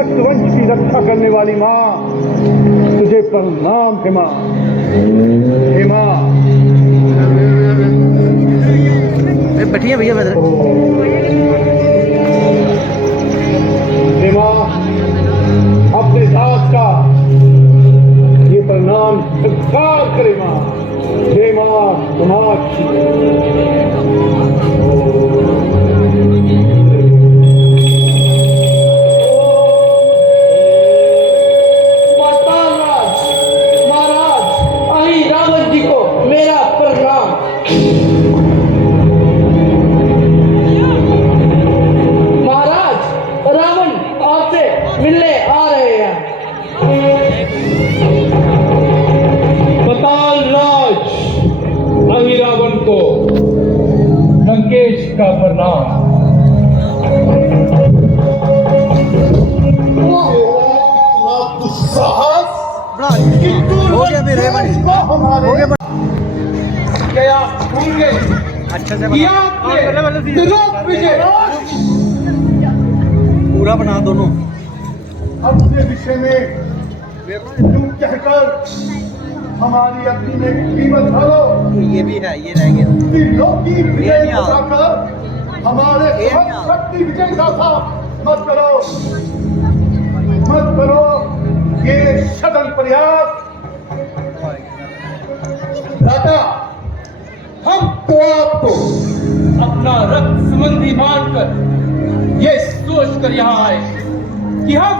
रक्तवंश की रक्षा करने वाली माँ, तुझे प्रणाम है माँ। हे माँ, बैठिए भैया। हे माँ, अपने दास का ये प्रणाम स्वीकार करे माँ। हे माँ, तुम्हारी का प्रणाम। हो गया मेरे क्या भूल गए? अच्छे से पूरा बना दोनों। अपने विषय में यूं कहकर हमारी अपनी में कीमत भरो। ये भी है, ये रह गया। लोकी विजय बताकर हमारे शक्ति विजय गाथा मत करो ये सदन प्रयास। दादा, हम तो आपको अपना रक्त संबंधी मानकर ये सोच कर यहाँ आए कि हम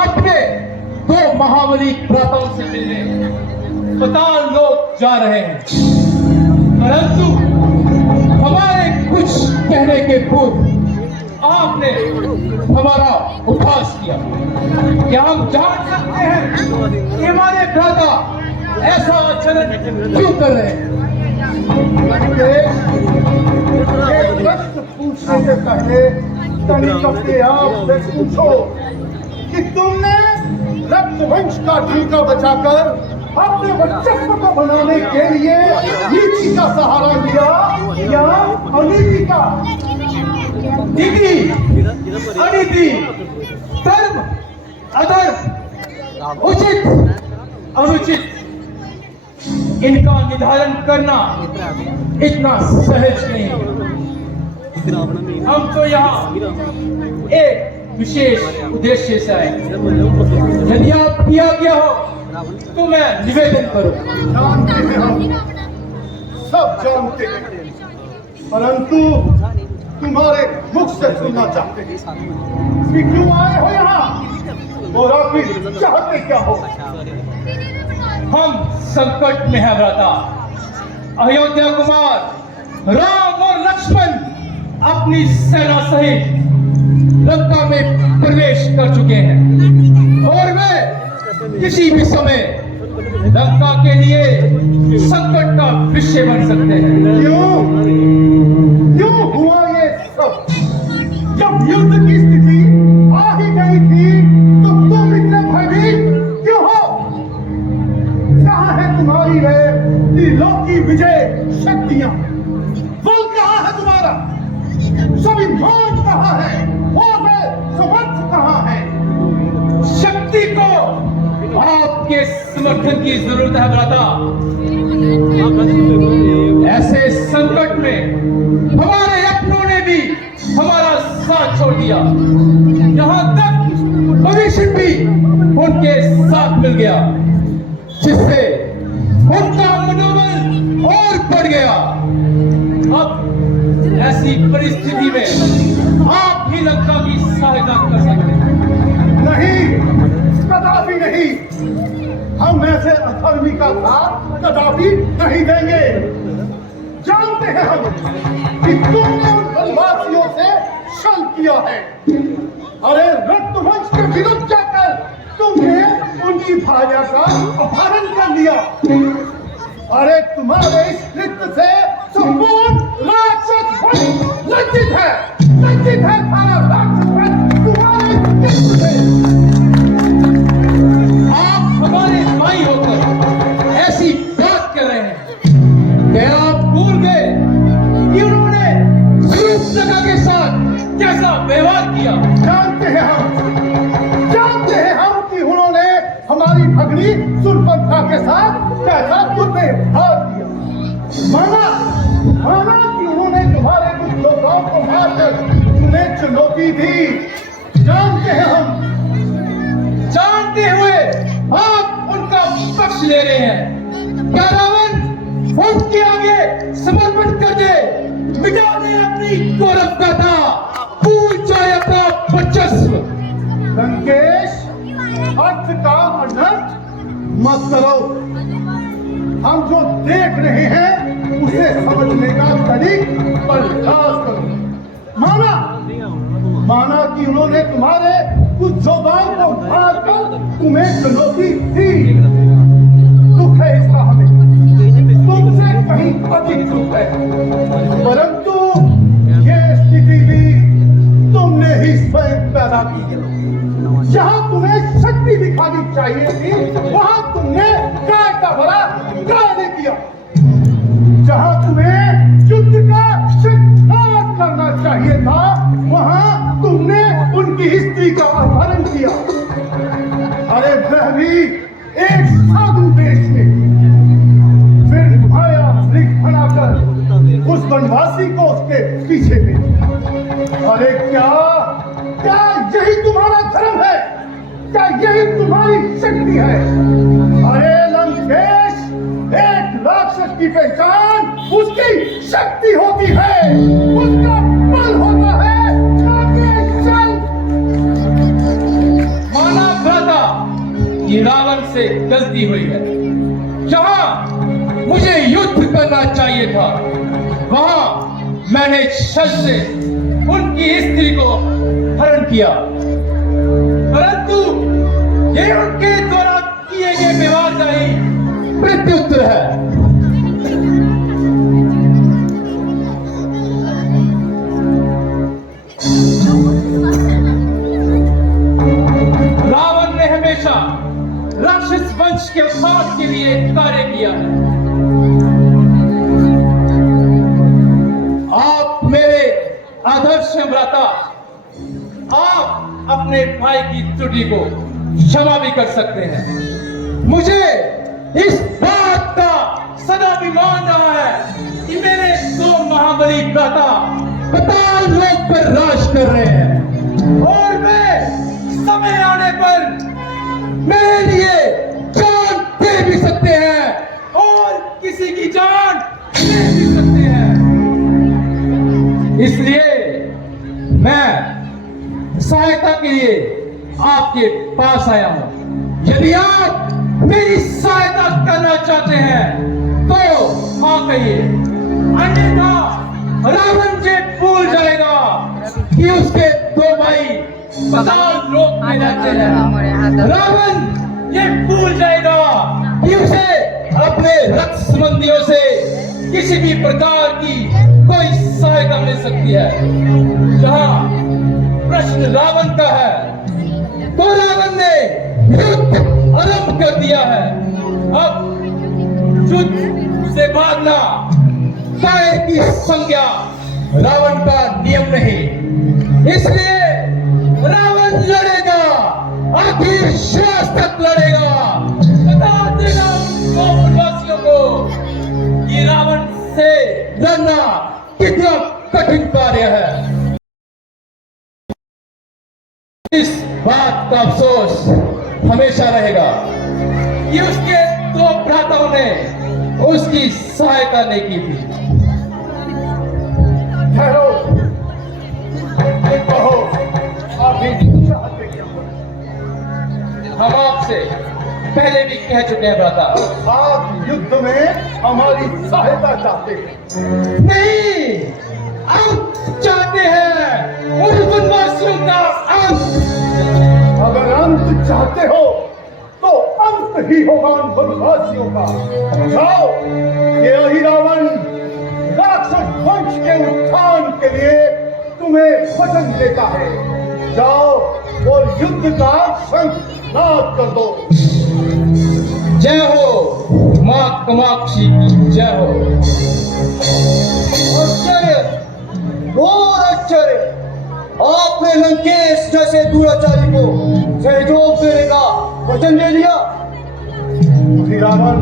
अपने दो महाबली भ्राताओं से मिलने पताल लोग जा रहे हैं, परंतु हमारे कुछ कहने के पूर्व आपने हमारा उपहास किया। क्या हम जान सकते हैं कि हमारे भ्राता ऐसा आचरण क्यों कर रहे हैं? प्रश्न पूछने से पहले तनिक अपने आप से पूछो कि तुमने रक्तवंश का टीका बचाकर अपने वर्चस्व को बनाने के लिए नीति का सहारा लिया या अनीति का? नीति, अनीति, धर्म, अधर्म, उचित, अनुचित, इनका निर्धारण करना इतना सहज नहीं। हम तो यहाँ एक विशेष उद्देश्य से आए। यदि आप किया गया हो तो मैं निवेदन करूं। जानते हैं हम, सब जानते हैं, परंतु तुम्हारे मुख से सुनना चाहते हैं कि क्यों आए हो यहाँ और आखिर चाहते क्या हो? हम संकट में है भ्राता। अयोध्या कुमार राम और लक्ष्मण अपनी सेना सहित लंका में प्रवेश कर चुके हैं और वे किसी भी समय लंका के लिए संकट का विषय बन सकते हैं। क्यों हुआ ये सब? जब युद्ध की स्थिति आ ही गई थी तो तुम इतने भयभीत क्यों हो? कहाँ है तुम्हारी त्रिलोकी विजय शक्तियां? बल कहाँ है तुम्हारा? स्वाभिमान कहाँ है? और समर्थ कहाँ है? शक्ति को आपके समर्थन की जरूरत है भ्राता। ऐसे संकट में हमारे अपनों ने भी हमारा साथ छोड़ दिया, यहाँ तक भविष्य भी उनके साथ मिल गया, जिससे उनका मनोबल और बढ़ गया। अब ऐसी परिस्थिति में आप ही लंका की सहायता कर सकते हैं। नहीं, कदापि नहीं। हम ऐसे अधर्मी का साथ कदापि नहीं देंगे। जानते हैं हम कि तुमने उन वनवासियों से छल किया है। अरे रक्तवंश के विरुद्ध जाकर तुमने उनकी भार्या का अपहरण कर लिया। अरे तुम्हारे इस कृत्य से संपूर्ण राक्षस वंश लज्जित है, लज्जित है। सारा राक्षस वंश तुम्हारे कृत्य से। आप हमारे भाई होकर ऐसी बात कर रहे हैं। क्या आप भूल गए कि उन्होंने सूर्पनखा के साथ कैसा व्यवहार किया? जानते हैं हम साथ कैसा तुमने भाग दिया। माना माना कि उन्होंने तुम्हारे कुछ लोगों को मारकर तुम्हें चुनौती दी। जानते हैं हम, जानते हुए आप उनका पक्ष ले रहे हैं। क्या रावण उनके आगे समर्पण कर दे, मिटा दे अपनी गौरव गाथा, भूल जाए अपना वर्चस्व। लंकेश, अर्थ का अनर्थ मत करो। हम जो देख रहे हैं उसे समझने का तरीक प्रयास करो। माना कि उन्होंने तुम्हारे कुछ जोधाओं को मारकर तुम्हें चुनौती दी। दुख है इसका हमें, तुमसे कहीं अधिक दुख है। परंतु ये स्थिति भी तुमने ही स्वयं पैदा की है। जहां तुम्हें शक्ति दिखानी चाहिए थी, वहां तुमने काय का भला काय ने किया। जहां तुम्हें युद्ध का शिक्षार्थ करना चाहिए था, वहां तुमने उनकी स्त्री का अपहरण किया। अरे वह भी एक साधु देश में। फिर माया वृक्ष बनाकर उस वनवासी को उसके पीछे भेजा। अरे क्या यही तुम्हारा धर्म है? क्या यही तुम्हारी शक्ति है? अरे लंकेश, एक राक्षस की पहचान उसकी शक्ति होती है, उसका बल होता है। माना भ्राता, ये रावण से गलती हुई है। जहां मुझे युद्ध करना चाहिए था, वहां मैंने छल से उनकी स्त्री को हरण किया। परंतु ये उनके द्वारा किए गए विवाद का ही प्रत्युत्तर है। रावण ने हमेशा राक्षस वंश के उत्थान के लिए कार्य किया है। आप मेरे आदर्श भ्राता, आप अपने भाई की त्रुटि को क्षमा भी कर सकते हैं। मुझे इस बात का सदा अभिमान रहा है कि मेरे दो महाबली भ्राता पाताल लोक पर राज कर रहे हैं, और वे समय आने पर मेरे लिए जान दे भी सकते हैं और किसी की जान ले भी सकते हैं। इसलिए मैं सहायता के लिए आपके पास आया हूं। यदि आप मेरी सहायता करना चाहते हैं तो हाँ कहिए, अन्यथा रावण जी भूल जाएगा कि उसके दो भाई पाताल लोक में रहते हैं। रावण ये भूल जाएगा कि उसे अपने रक्त संबंधियों से किसी भी प्रकार की कोई सहायता मिल सकती है। जहां प्रश्न रावण का है, तो रावण ने युद्ध आरंभ कर दिया है। अब युद्ध से भागना कायर की संज्ञा रावण का नियम नहीं। इसलिए रावण लड़ेगा, आखिर श्वास तक लड़ेगा। बता देगा उन वनवासियों को कि रावण से लड़ना कितना कठिन कार्य है। इस बात का अफसोस हमेशा रहेगा कि उसके दो भ्राताओं ने उसकी सहायता नहीं की थी। ठहरो, ये कहो, आप भी चाहते क्या? हम आपसे पहले भी कह चुके हैं भ्राता, आप युद्ध में हमारी सहायता चाहते हैं। नहीं, हम चाहते हैं उन वनवासियों का अंत। अगर अंत चाहते हो तो अंत ही होगा उन वनवासियों का। जाओ, ये ही रावण राक्षस वंश के उत्थान के लिए तुम्हें वचन देता है। जाओ और युद्ध का संनाद कर दो। जय हो मां कामाक्षी की जय हो। आश्चर्य, घोर आश्चर्य, आपने लंकेश जैसे दुराचारी को सहयोग देने का वचन दे दिया। रावण,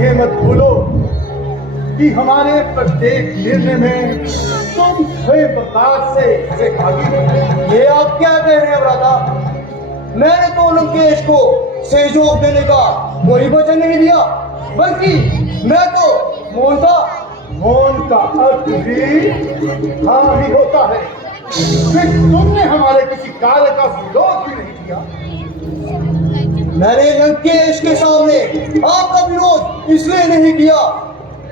ये मत भूलो कि हमारे प्रत्येक निर्णय में तुम स्वयं प्रकाश से भागी हो। ये आप क्या कह रहे हैं भ्राता? मैंने तो लंकेश को सहयोग देने का कोई वचन नहीं दिया, बल्कि मैं तो मौन का अर्थ भी हाँ ही होता है। फिर तुमने हमारे किसी कार्य का विरोध भी नहीं किया। मैंने लंकेश के सामने आपका विरोध इसलिए नहीं किया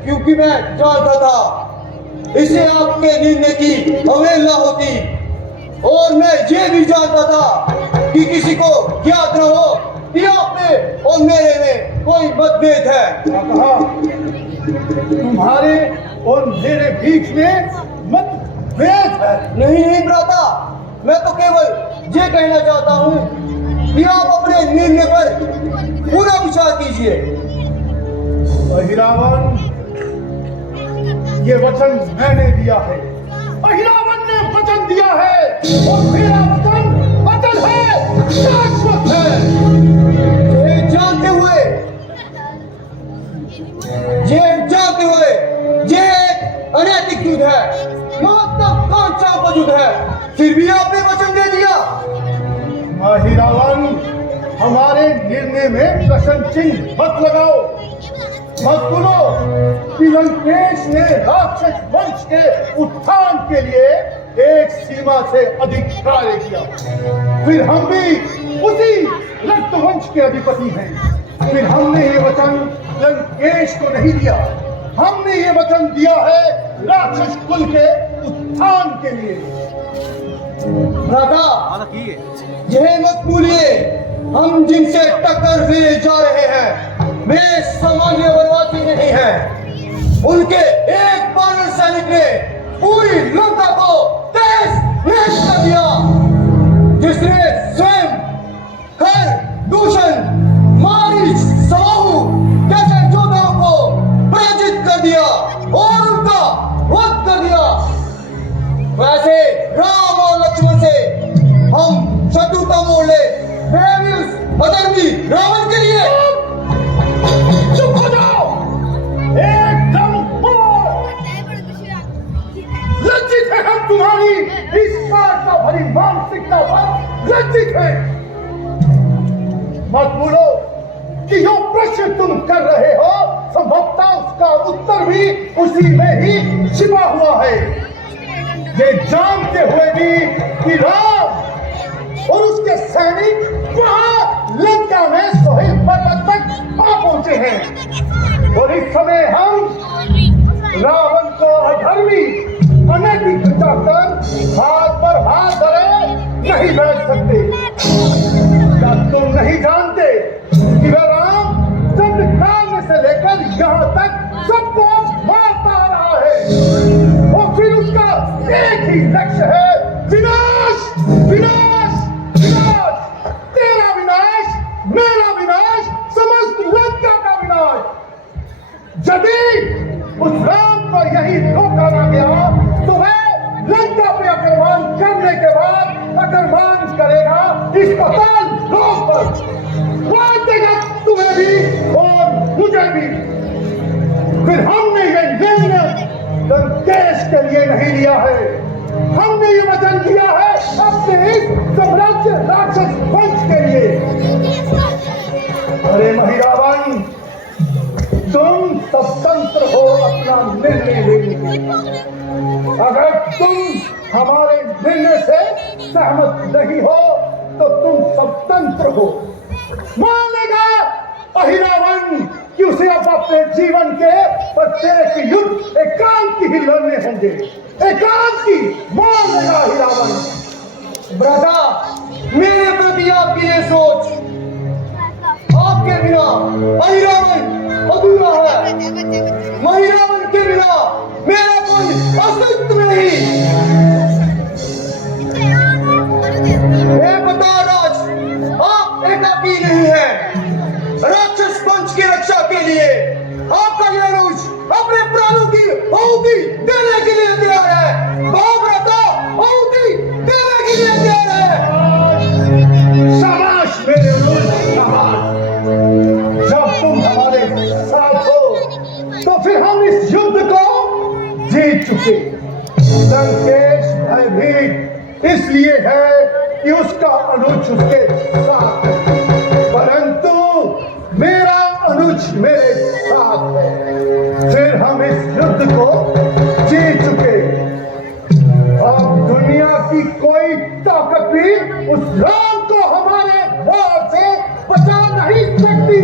क्योंकि मैं जानता था इससे आपके निर्णय की अवहेलना होती, और मैं ये भी जानता था कि किसी को ज्ञात न हो कि आप में और मेरे में कोई मतभेद है। कहा तुम्हारे और मेरे बीच में मतभेद है। नहीं भ्राता, मैं तो केवल ये कहना चाहता हूँ कि आप अपने निर्णय पर पूरा विचार कीजिए। अहिरावण, ये वचन मैंने दिया है। अहिरावण ने वचन दिया है और मेरा वचन है, शाश्वत है। ये जानते हुए ये एक अनैतिक युद्ध है, महत्वाकांक्षा का युद्ध है, फिर भी आपने वचन दे दिया। अहिरावण, हमारे निर्णय में प्रश्न चिन्ह मत लगाओ। मत बोलो कि लंकेश ने राक्षस वंश के उत्थान के लिए एक सीमा से अधिक कार्य किया। फिर हम भी उसी रक्त वंश के अधिपति हैं। फिर हमने ये वचन लंकेश को नहीं दिया, हमने ये वचन दिया है राक्षस कुल के उत्थान के लिए। भ्राता, यह मत भूलिए, हम जिनसे टक्कर देने जा रहे हैं वे सामान्य वनवासी नहीं हैं। उनके एक बानर सैनिक ने पूरी लंका को तहस नहस कर दिया, जिसने स्वयं खर, दूषण, मारीच, समाहु जैसे योद्धाओं को पराजित कर दिया और उनका वध कर दिया। वैसे राम और लक्ष्मण से हम शत्रुता मोड़ ले, मैं भी उस अधर्मी रावण के लिए। चुप हो जाओ, एकदम लज्जित है हम तुम्हारी इस का भरी मानसिकता पर लज्जित है। मत बोलो कि जो प्रश्न तुम कर रहे हो संभवतः उसका उत्तर भी उसी में ही छिपा हुआ है। ये जानते हुए भी कि राम और उसके सैनिक वहां लंका में सोहेल पर्वत तक आ पहुंचे हैं, और इस समय हम रावण को अधर्मी अनैतिक बताकर हाथ पर हाथ धरे नहीं बैठ सकते। क्या तुम नहीं जानते कि वह राम दंडकांड से लेकर यहाँ तक सबको मारता आ रहा है, और फिर उसका एक ही लक्ष्य है, विनाश, विनाश, विनाश। तेरा विनाश, मेरा विनाश, समस्त लंका का विनाश। यदि उस राम को यही रोका ना गया तो वह लंका पे आक्रमण करने के बाद आक्रमण करेगा इस पाताल लोक पर, मार देगा तुम्हें भी और मुझे भी। फिर हमने ये निर्णय लंकेश के लिए नहीं लिया है, हमने ये वचन दिया है अपने इस साम्राज्य राक्षस वंश के लिए। अरे महिरावण, तुम स्वतंत्र हो अपना निर्णय लेने के। अगर तुम हमारे निर्णय से सहमत नहीं हो तो तुम स्वतंत्र हो। मान लेगा अहिरावण कि उसे अब अपने जीवन के प्रत्येक युद्ध एकांत ही लड़ने होंगे, एकांत की। मान लेगा अहिरावण। ब्रता, मेरे प्रति आपकी ये सोच, आपके बिना अहिरावण अधूरा है। महिरावण के बिना मेरा कोई अस्तित्व नहीं। हे पताराज, आप एकाकी नहीं हैं। राक्षस वंश की रक्षा के लिए आपका ये अनुज अपने प्राणों की आहुति देने के लिए तैयार है। भ्राता, आहुति देने के लिए तैयार है। शाबाश मेरे अनुज, शाबाश। से लंकेश भयभीत इसलिए है कि उसका अनुज उसके साथ है, परंतु मेरा अनुज मेरे साथ है। फिर हम इस युद्ध को जीत चुके। अब दुनिया की कोई ताकत भी उस राम को हमारे हाथ से बचा नहीं सकती।